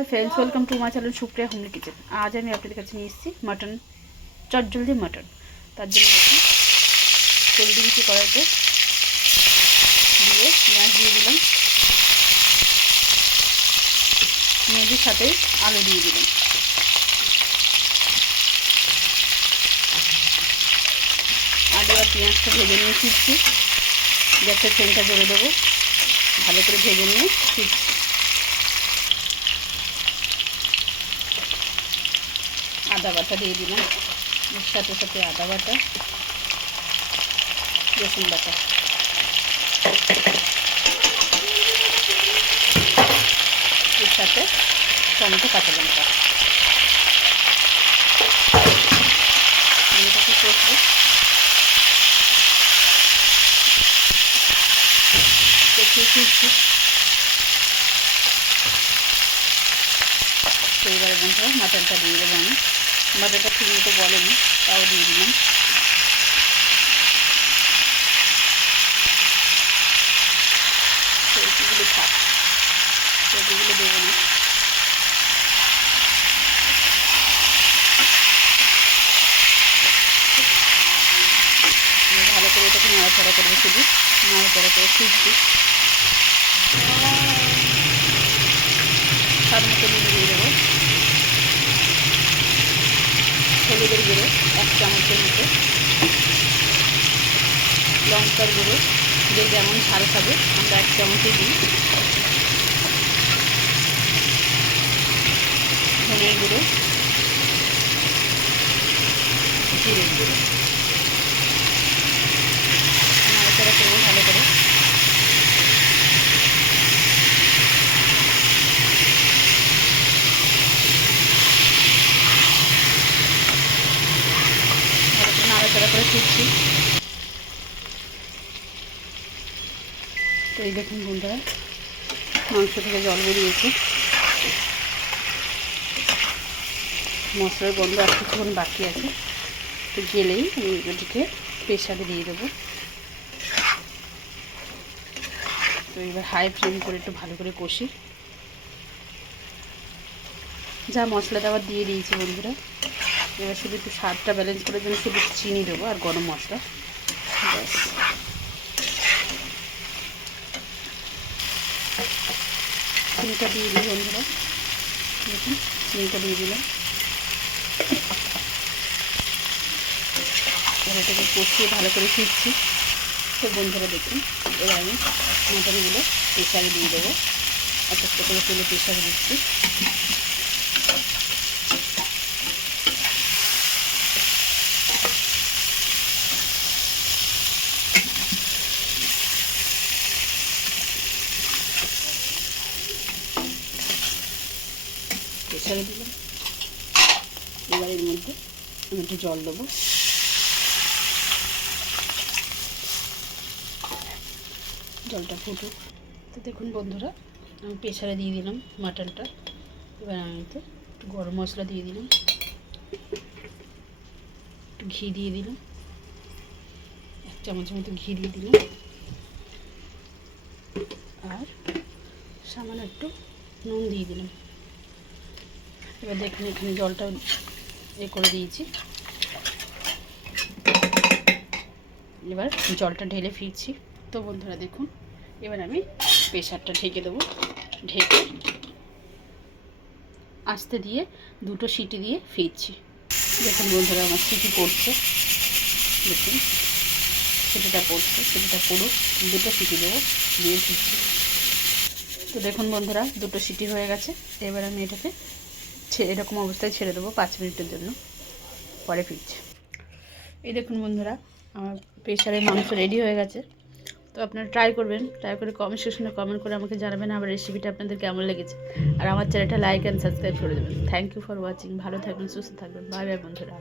Hi friends, welcome to my channel Supriya Homely Kitchen. आज আমি আপনাদের কাছে নিয়ে এসেছি মটন, চটজলদি মটন। তার জন্য দেখুন তেল দিয়েছি কড়াইতে, দিয়ে পেঁয়াজ দিয়ে দিলাম, পেঁয়াজের সাথে আলু দিয়ে দিলাম। আলু আর পেঁয়াজটা ভেজে নিয়ে ফিরছি, গ্যাসের ফ্লেমটা জোরে দেবো, ভালো করে ভেজে নিয়ে ফিরছি। আদা বাটা দিয়ে দিলাম, এর সাথে সাথে আদা বাটা, রসুন বাটা, এর সাথে টমেটো কাঁচা লঙ্কা। এটাকে কষবো, কষিয়ে ফিরছি। তো এবারে বন্ধুরা মাটনটা দিয়ে দেবো আমি। মাটনটা ঠিক মতো বলেনি, তাও দিয়ে দিলাম। সবজিগুলো থাক, সবজিগুলো দেবো না। ভালো করে এটাকে নাড়াচাড়া করবো, শুধু নাড়াচাড়া করে ফিরছি। স্বাদ মতো দিয়ে দেবো হলুদের গুঁড়ো 1 চামচের মতো, লঙ্কার গুঁড়ো যে যেমন ঝাল খাবে আমরা 1 চামচই দিই, ধনের গুঁড়ো, জিরের গুঁড়ো। নাড়াচাড়া করবো ভালো করে। নাড়াচাড়া করে ফিরছি। তো এই দেখুন বন্ধুরা, মাংস থেকে জল বেরিয়েছে, মশলার গন্ধ আর কিছুক্ষণ বাকি আছে। তো গেলেই আমি এগুলোকে প্রেসারে দিয়ে দেবো। তো এবার হাই ফ্লেম করে একটু ভালো করে কষি। যা মশলা দেওয়ার দিয়ে দিয়েছি বন্ধুরা, এবার শুধু একটু স্বাদটা ব্যালেন্স করার জন্য শুধু চিনি দেবো আর গরম মশলা, ব্যাস। চিনিটা দিয়ে দিই বন্ধুরা, দেখুন চিনিটা দিয়ে দিলাম। এটাকে কষিয়ে ভালো করে ফিরছি। তো বন্ধুরা দেখুন, এবার আমি মটনগুলো প্রেসারে দিয়ে দেবো। আস্তে আস্তে করে তুলে প্রেসারে দিচ্ছি। প্রেসারে দিলাম। এবার এর মধ্যে আমি একটু জল দেবো। জলটা ফুটুক। তো দেখুন বন্ধুরা, আমি প্রেসারে দিয়ে দিলাম মাটনটা। এবার আমি একটু গরম মশলা দিয়ে দিলাম, একটু ঘি দিয়ে দিলাম, 1 চামচের মতো ঘি দিয়ে দিলাম, আর সামান্য একটু নুন দিয়ে দিলাম। এবার দেখুন এখানে জলটা করে দিয়েছি। এবার জলটা ঢেলে ফিরছি। তো বন্ধুরা দেখুন, এবার আমি প্রেসারটা ঢেকে দেবো। ঢেকে আস্তে দিয়ে 2টো সিটি দিয়ে ফিরছি। দেখুন বন্ধুরা, আমার সিটি পড়ছে, দেখুন সিটিটা পড়ছে, সিটিটা পড়ুক, 2টো সিটি দেবো, দিয়ে ফিরছি। তো দেখুন বন্ধুরা, 2টো সিটি হয়ে গেছে। এবার আমি এটাকে এরকম অবস্থায় ছেড়ে দেবো 5 মিনিটের জন্য, পরে ফিরছি। এই দেখুন বন্ধুরা, আমার প্রেসারের মাংস রেডি হয়ে গেছে। তো আপনারা ট্রাই করবেন, ট্রাই করে কমেন্ট সেকশনে কমেন্ট করে আমাকে জানাবেন আমার রেসিপিটা আপনাদের কেমন লেগেছে। আর আমার চ্যানেলটা লাইক অ্যান্ড সাবস্ক্রাইব করে দেবেন। Thank you for watching. ভালো থাকবেন, সুস্থ থাকবেন। বাই বাই বন্ধুরা।